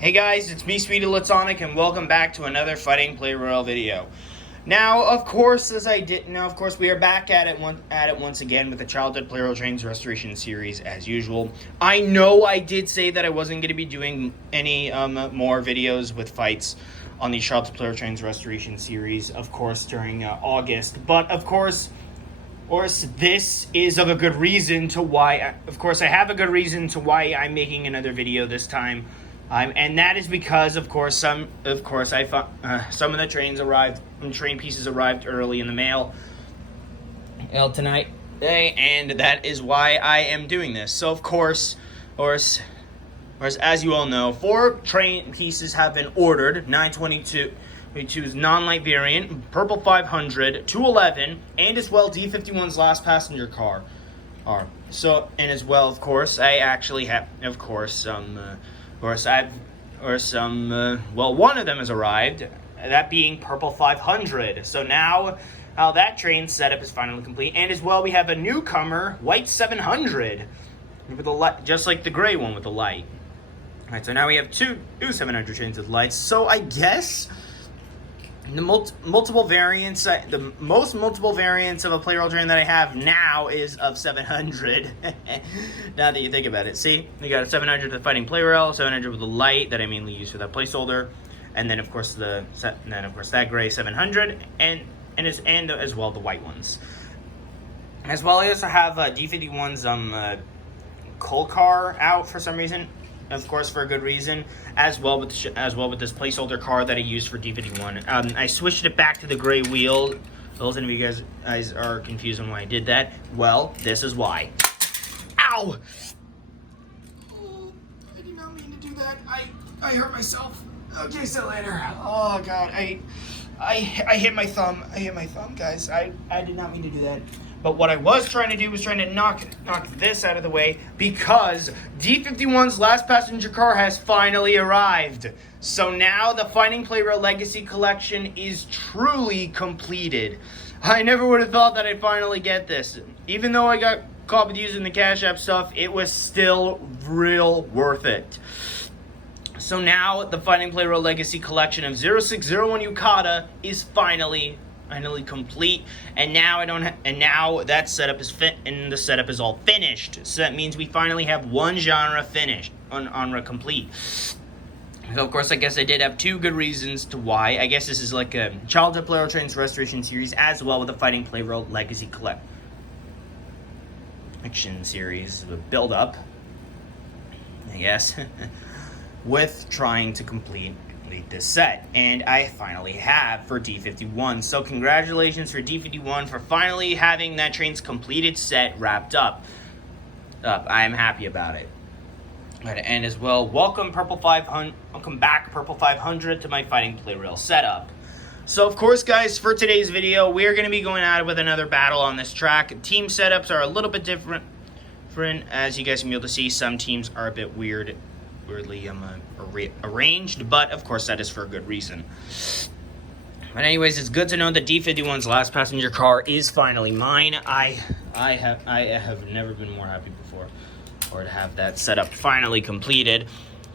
Hey guys, it's me, Speedy Latonic, and welcome back to another Fighting Plarail video. Now, of course, we are back at it once again with the Childhood Plarail Trains Restoration Series, as usual. I know I did say that I wasn't going to be doing any more videos with fights on the Childhood Plarail Trains Restoration Series, of course, during August. But, of course, this is of a good reason to why... I have a good reason to why I'm making another video this time. And that is because, some of the train pieces arrived early in the mail today, and that is why I am doing this. So, of course, as you all know, 4 train pieces have been ordered: 922's non-light variant, Purple 500, 211, and as well D51's last passenger car. So, and as well, of course, I actually have, one of them has arrived, that being Purple 500. So now, that train setup is finally complete. And as well, we have a newcomer, White 700, with a light, just like the gray one with the light. All right, so now we have two 700 trains with lights. So I guess the multiple variants, the most multiple variants of a Plarail train that I have now is of 700. Now that you think about it, see, we got a 700 with Fighting Plarail, 700 with the light that I mainly use for that placeholder, and then of course that gray 700, and as well the white ones. As well, I also have D51's coal car out for some reason. Of course, for a good reason, as well with this placeholder car that I used for D51. I switched it back to the gray wheel. Those of you guys are confused on why I did that. Well, this is why. Ow! Oh, I did not mean to do that. I hurt myself. Okay, see you later. Oh God, I hit my thumb. I hit my thumb, guys. I did not mean to do that. But what I was trying to do was knock this out of the way, because D51's last passenger car has finally arrived. So now the Fighting Plarail Legacy Collection is truly completed. I never would have thought that I'd finally get this. Even though I got caught with using the Cash App stuff, it was still real worth it. So now the Fighting Plarail Legacy Collection of 0601 Yukata is finally complete, and now that setup is fit, and the setup is all finished. So that means we finally have one genre finished, complete. So of course, I guess I did have 2 good reasons to why. I guess this is like a Childhood Plarail Trains Restoration Series, as well with the Fighting Plarail Legacy Collection Series, the build up, I guess, with trying to complete this set, and I finally have for D51. So congratulations for D51 for finally having that train's completed set wrapped up. I am happy about it. And as well, welcome back Purple 500 to my Fighting Plarail setup. So of course, guys, for today's video, we're going to be going at it with another battle on this track. Team setups are a little bit different. As you guys can be able to see, some teams are a bit weirdly arranged, but of course that is for a good reason. But anyways, it's good to know that D51's last passenger car is finally mine. I have never been more happy before, or to have that setup finally completed.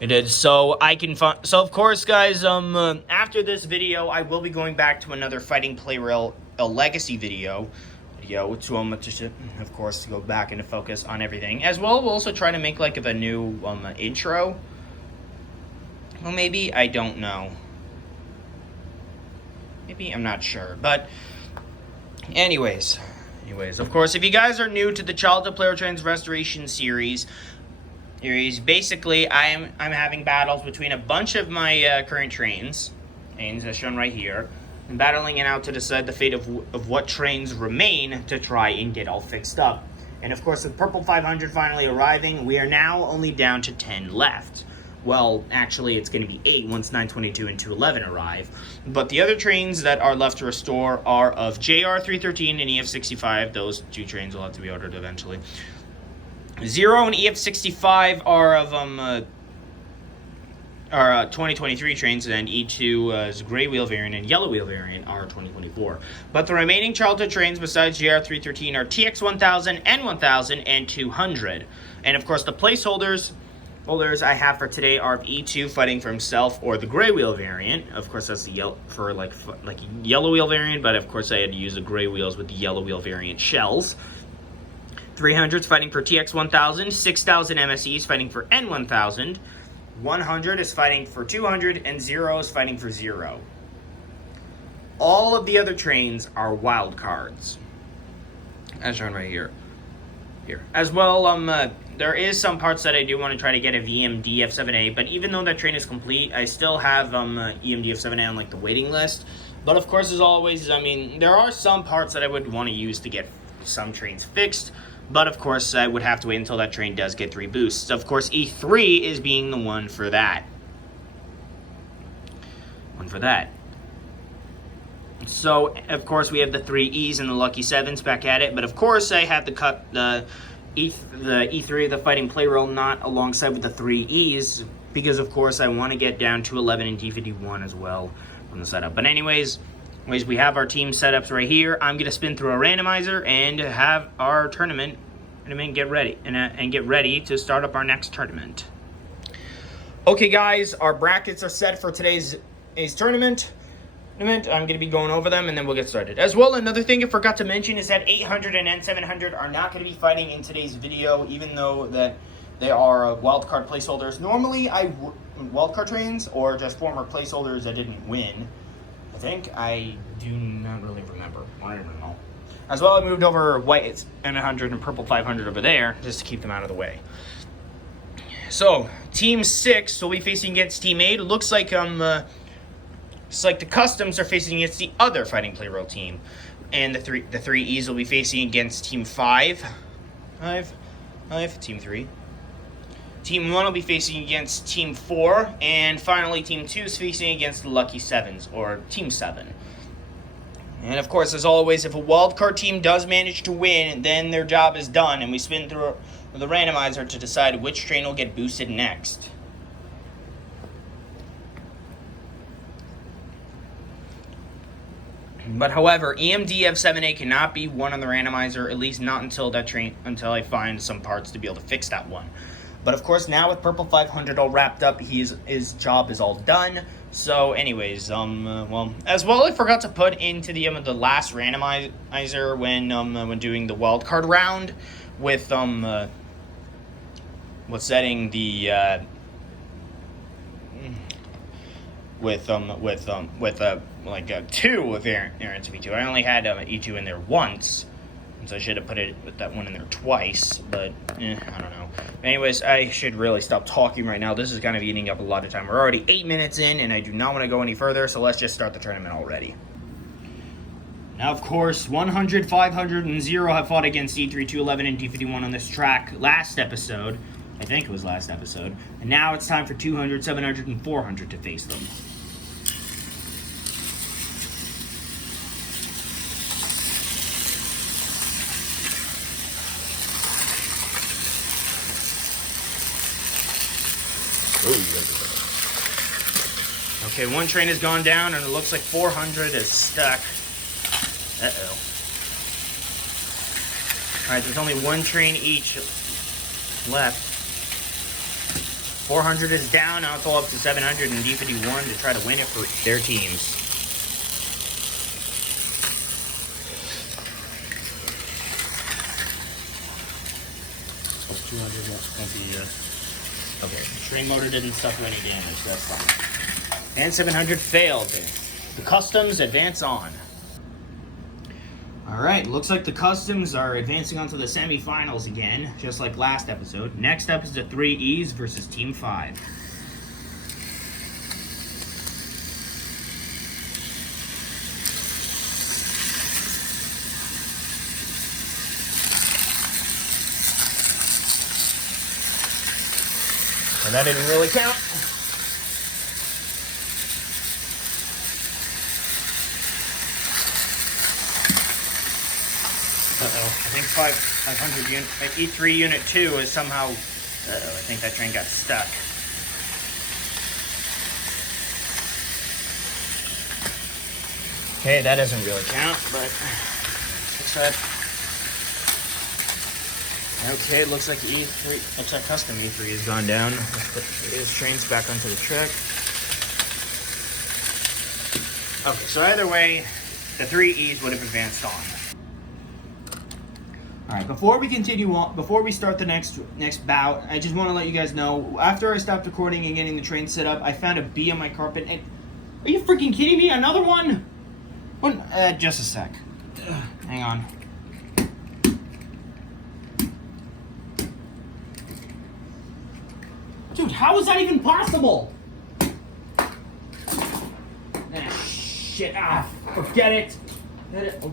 It is so I can so of course, guys, after this video I will be going back to another Fighting Plarail Legacy video to of course go back into focus on everything. As well, we'll also try to make like a new intro. Well, maybe, I don't know. Maybe, I'm not sure. But anyways, of course, if you guys are new to the Childhood Plarail Trains Restoration series, basically I'm having battles between a bunch of my current trains as shown right here, and battling it out to decide the fate of what trains remain to try and get all fixed up. And of course, with Purple 500 finally arriving, we are now only down to 10 left. Well, actually, it's going to be 8 once 922 and 211 arrive. But the other trains that are left to restore are of JR 313 and EF 65. Those 2 trains will have to be ordered eventually. 0 and EF 65 are of 2023 trains, and E2's gray wheel variant and yellow wheel variant are 2024. But the remaining childhood trains besides JR313 are TX1000, N1000, and 200. And of course, the placeholders holders I have for today are E2 fighting for himself or the gray wheel variant. Of course, that's the yellow for like yellow wheel variant, but of course I had to use the gray wheels with the yellow wheel variant shells. 300s fighting for TX1000, 6000 MSEs fighting for N1000, 100 is fighting for 200, and 0 is fighting for 0. All of the other trains are wild cards, as shown right here. As well, there is some parts that I do want to try to get a VMD F7A, but even though that train is complete, I still have EMD F7A on like the waiting list. But of course, as always, I mean, there are some parts that I would want to use to get some trains fixed. But of course, I would have to wait until that train does get 3 boosts. Of course, E3 is being the one for that. So, of course, we have the 3 E's and the Lucky 7s back at it. But of course, I have to cut the E3 of the Fighting Plarail not alongside with the 3 E's. Because, of course, I want to get down to 11 and D51 as well from the setup. But anyways, we have our team setups right here. I'm going to spin through a randomizer and have our tournament get ready and get ready to start up our next tournament. Okay, guys, our brackets are set for today's tournament. I'm going to be going over them and then we'll get started. As well, another thing I forgot to mention is that 800 and N700 are not going to be fighting in today's video, even though that they are wildcard placeholders. Normally, wildcard trains or just former placeholders that didn't win. I do not really remember. I don't even know. As well, I moved over white N100 and purple 500 over there just to keep them out of the way. So, Team 6 will be facing against Team 8. It looks like it's like the Customs are facing against the other Fighting Plarail team, and the three E's will be facing against Team 5. Team 3. Team 1 will be facing against Team 4, and finally Team 2 is facing against the Lucky 7s, or Team 7. And of course, as always, if a wildcard team does manage to win, then their job is done, and we spin through the randomizer to decide which train will get boosted next. But however, EMD F7A cannot be one on the randomizer, at least not until I find some parts to be able to fix that one. But of course, now with Purple 500 all wrapped up, his job is all done. So anyways, well, as well, I forgot to put into the last randomizer when doing the wild card round with setting the like 2 variants of E2. I only had E2 in there once. So I should have put that one in there twice, but I don't know. Anyways, I should really stop talking right now. This is kind of eating up a lot of time. We're already 8 minutes in, and I do not want to go any further, so let's just start the tournament already. Now, of course, 100, 500, and 0 have fought against E3, 211, and D51 on this track last episode. I think it was last episode. And now it's time for 200, 700, and 400 to face them. Okay, one train has gone down, and it looks like 400 is stuck. Uh-oh. Alright, there's only one train each left. 400 is down. Now it's all up to 700 and D51 to try to win it for their teams. Okay, train motor didn't suffer any damage, so that's fine. And 700 failed. The Customs advance on. Alright, looks like the Customs are advancing onto the semifinals again, just like last episode. Next up is the 3 E's versus Team 5. And that didn't really count. I think 500 unit, E3 unit 2 is somehow, I think that train got stuck. Okay, that doesn't really count, but fix that. Okay, looks like custom E3 has gone down. Let's put his trains back onto the track. Okay, so either way, the 3 E's would have advanced on. Alright, before we continue on, before we start the next bout, I just want to let you guys know, after I stopped recording and getting the train set up, I found a bee on my carpet, and... Are you freaking kidding me? Another one? Just a sec. Hang on. Dude, how is that even possible? Shit, forget it. Forget it.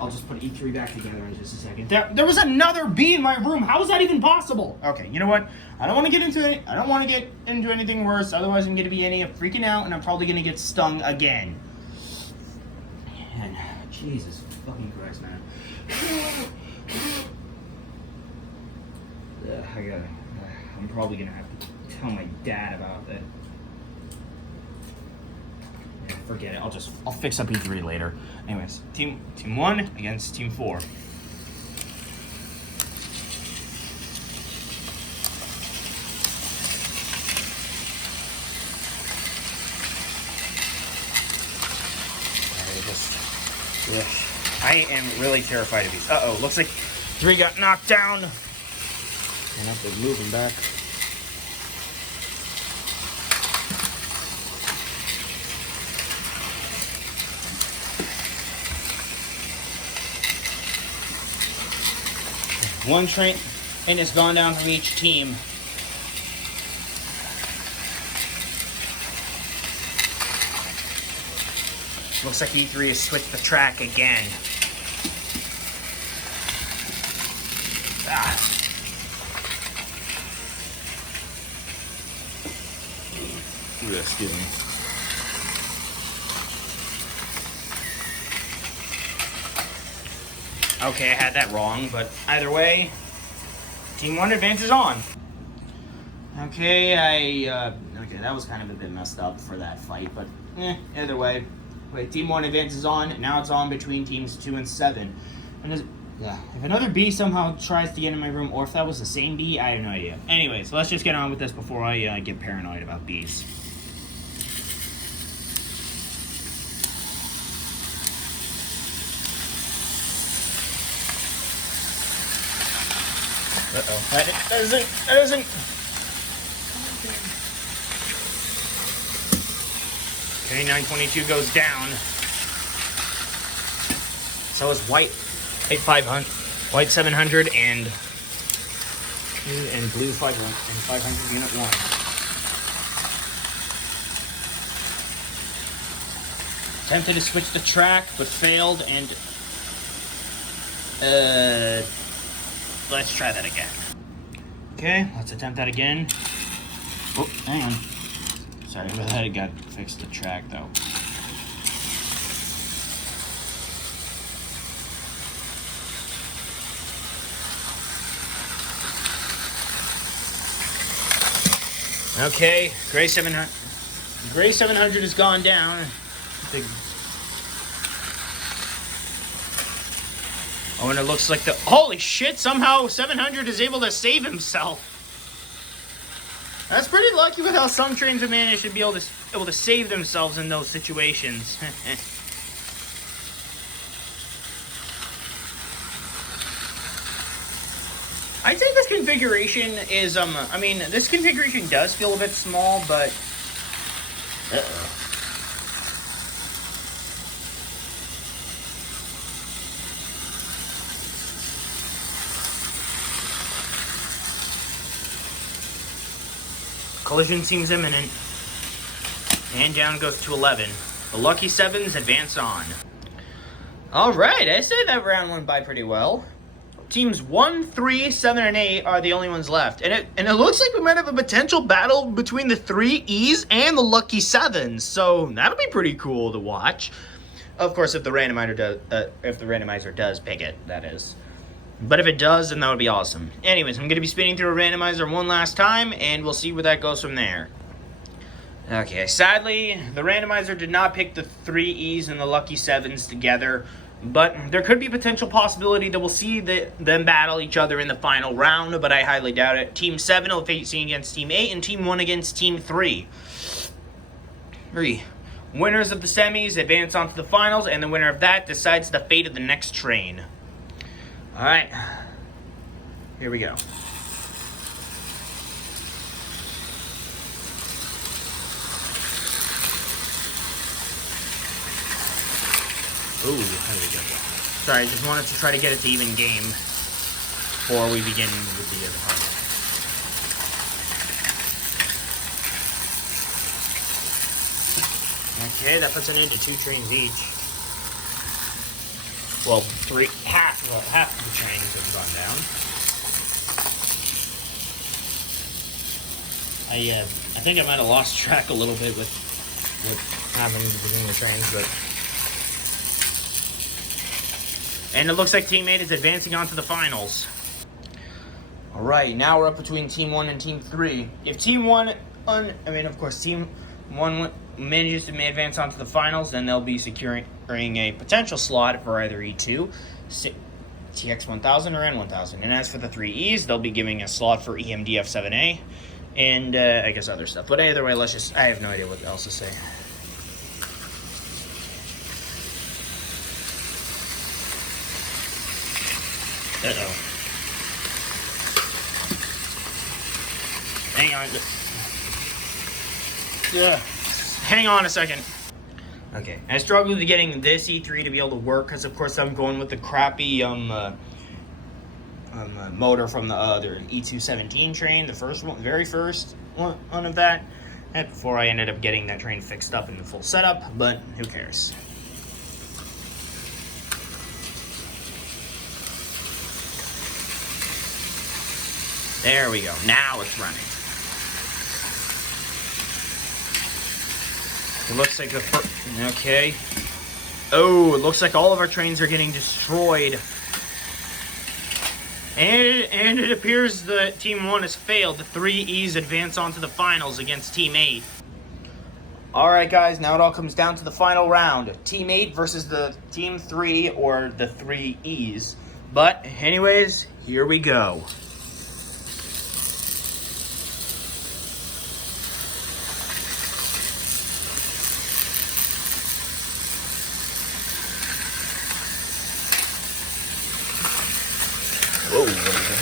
I'll just put E3 back together in just a second. There was another bee in my room. How is that even possible? Okay, you know what? I don't want to get into it. I don't want to get into anything worse. Otherwise, I'm going to be freaking out, and I'm probably going to get stung again. Man, Jesus fucking Christ, man. I'm probably going to have to tell my dad about that. Yeah, forget it. I'll fix up E3 later. Anyways, team 1 against team 4. I am really terrified of these. Uh-oh, looks like 3 got knocked down. I have to move him back. One train and it's gone down from each team. Looks like E3 has switched the track again. Excuse me. Okay, I had that wrong, but either way, Team 1 advances on. Okay, okay, that was kind of a bit messed up for that fight, but either way. Wait, Team 1 advances on, and now it's on between Teams 2 and 7. And if another bee somehow tries to get in my room, or if that was the same bee, I have no idea. Anyways, let's just get on with this before I get paranoid about bees. Uh-oh. That isn't. Okay, 922 goes down. So is white 500, white 700, and blue 500 unit 1. Attempted to switch the track, but failed, and let's try that again. Okay, let's attempt that again. Oh, hang on. Sorry about that, it got fixed the track though. Okay, Gray 700. Gray 700 has gone down. Oh, and it looks like holy shit, somehow 700 is able to save himself. That's pretty lucky with how some trains have managed to be able to save themselves in those situations. I'd say this configuration is, I mean, this configuration does feel a bit small, but... Uh-oh. Collision seems imminent. And down goes to 11. The lucky 7s advance on. Alright, I say that round went by pretty well. Teams 1, 3, 7, and 8 are the only ones left. And it looks like we might have a potential battle between the 3 E's and the lucky 7s. So that'll be pretty cool to watch. Of course, if the randomizer does pick it, that is. But if it does, then that would be awesome. Anyways, I'm going to be spinning through a randomizer one last time, and we'll see where that goes from there. Okay, sadly, the randomizer did not pick the 3 E's and the lucky 7s together. But there could be potential possibility that we'll see them battle each other in the final round, but I highly doubt it. Team 7 will facing against Team 8, and Team 1 against Team 3. Winners of the semis advance onto the finals, and the winner of that decides the fate of the next train. Alright, here we go. Ooh, how do we get that? Sorry, I just wanted to try to get it to even game before we begin with the other part. Okay, that puts it into 2 trains each. Well, half of the trains have gone down. I think I might have lost track a little bit with what happened between the trains, but. And it looks like Team 8 is advancing on to the finals. Alright, now we're up between Team 1 and Team 3. If Team 1, of course, Team 1 manages to advance on to the finals, then they'll be securing a potential slot for either E2, TX1000, or N1000. And as for the 3Es, they'll be giving a slot for EMDF7A, and I guess other stuff. But either way, I have no idea what else to say. Uh-oh. Hang on. Yeah. Hang on a second. Okay. I struggled with getting this E3 to be able to work because, of course, I'm going with the crappy motor from the other E217 train, the very first one of that. And before I ended up getting that train fixed up in the full setup, but who cares? There we go. Now it's running. It looks like okay. Oh, it looks like all of our trains are getting destroyed. And it appears that Team 1 has failed. The 3Es advance on to the finals against Team 8. Alright guys, now it all comes down to the final round. Team 8 versus the Team 3, or the 3Es. But anyways, here we go.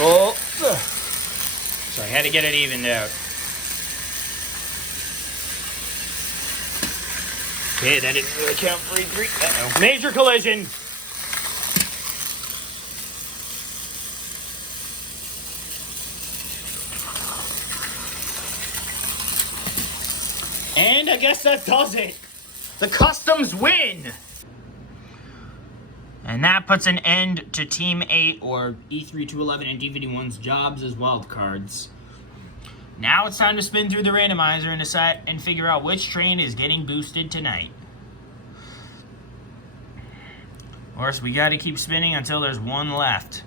Whoa, so I had to get it evened out. Okay, that didn't really count for E3. Uh-oh. Major collision! And I guess that does it. The Customs win! And that puts an end to Team 8, or E3-11 and DVD1's jobs as wildcards. Now it's time to spin through the randomizer and decide and figure out which train is getting boosted tonight. Of course, we gotta keep spinning until there's one left.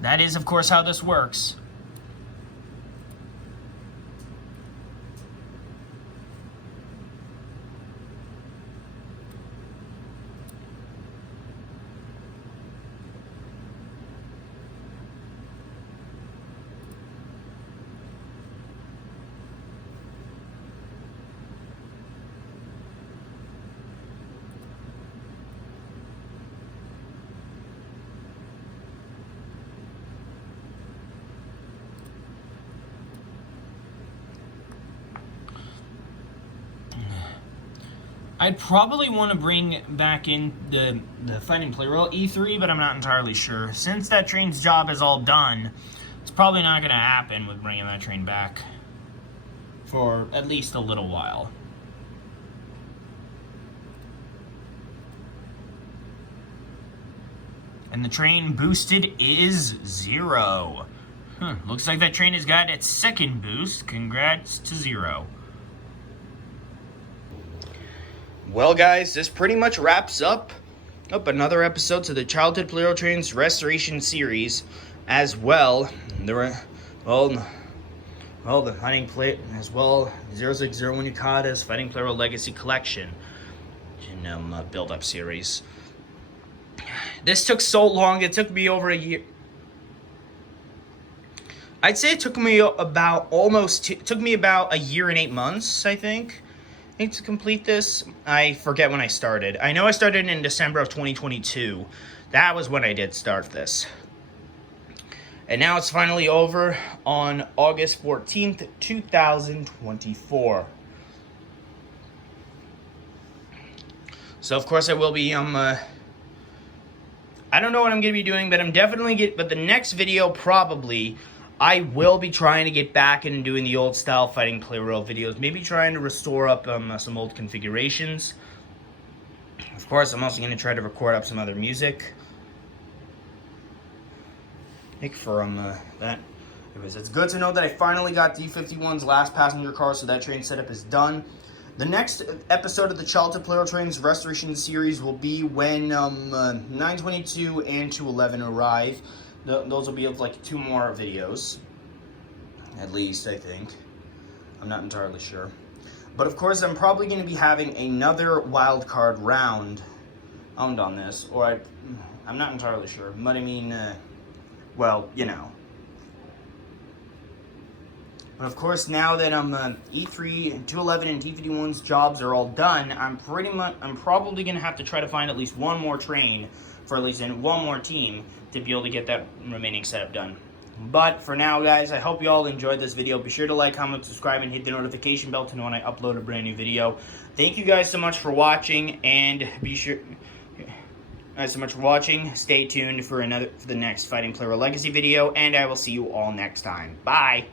That is, of course, how this works. I'd probably want to bring back in the Fighting Plarail E3, but I'm not entirely sure. Since that train's job is all done, it's probably not going to happen with bringing that train back for at least a little while. And the train boosted is 0. Looks like that train has got its second boost. Congrats to 0. Well, guys, this pretty much wraps up another episode to the Childhood Plarail Trains Restoration Series as well. There were, the Fighting Plarail, as well, 0601 Yukata's Fighting Plarail Legacy Collection. build-up series. This took so long. It took me over a year. I'd say it took me about a year and 8 months, I think to complete this. I forget when I started. I know I started in December of 2022. That was when I did start this. And now it's finally over on August 14th, 2024. So, of course, I will be, I don't know what I'm going to be doing, but but the next video, probably, I will be trying to get back into doing the old style Fighting Plarail videos. Maybe trying to restore up some old configurations. Of course, I'm also going to try to record up some other music. That. Anyways, it's good to know that I finally got D51's last passenger car, so that train setup is done. The next episode of the Childhood Plarail Trains Restoration Series will be when 922 and 211 arrive. Those will be like 2 more videos, at least, I think. I'm not entirely sure. But of course, I'm probably going to be having another wildcard round on this, or I'm not entirely sure. But I mean, well, you know. But of course, now that E3, 211, and D51's jobs are all done, I'm probably gonna have to try to find at least one more train for at least one more team to be able to get that remaining setup done. But for now, guys, I hope you all enjoyed this video. Be sure to like, comment, subscribe, and hit the notification bell to know when I upload a brand new video. Thank you guys so much for watching, and be sure. Thanks so much for watching. Stay tuned for the next Fighting Plarail Legacy video, and I will see you all next time. Bye!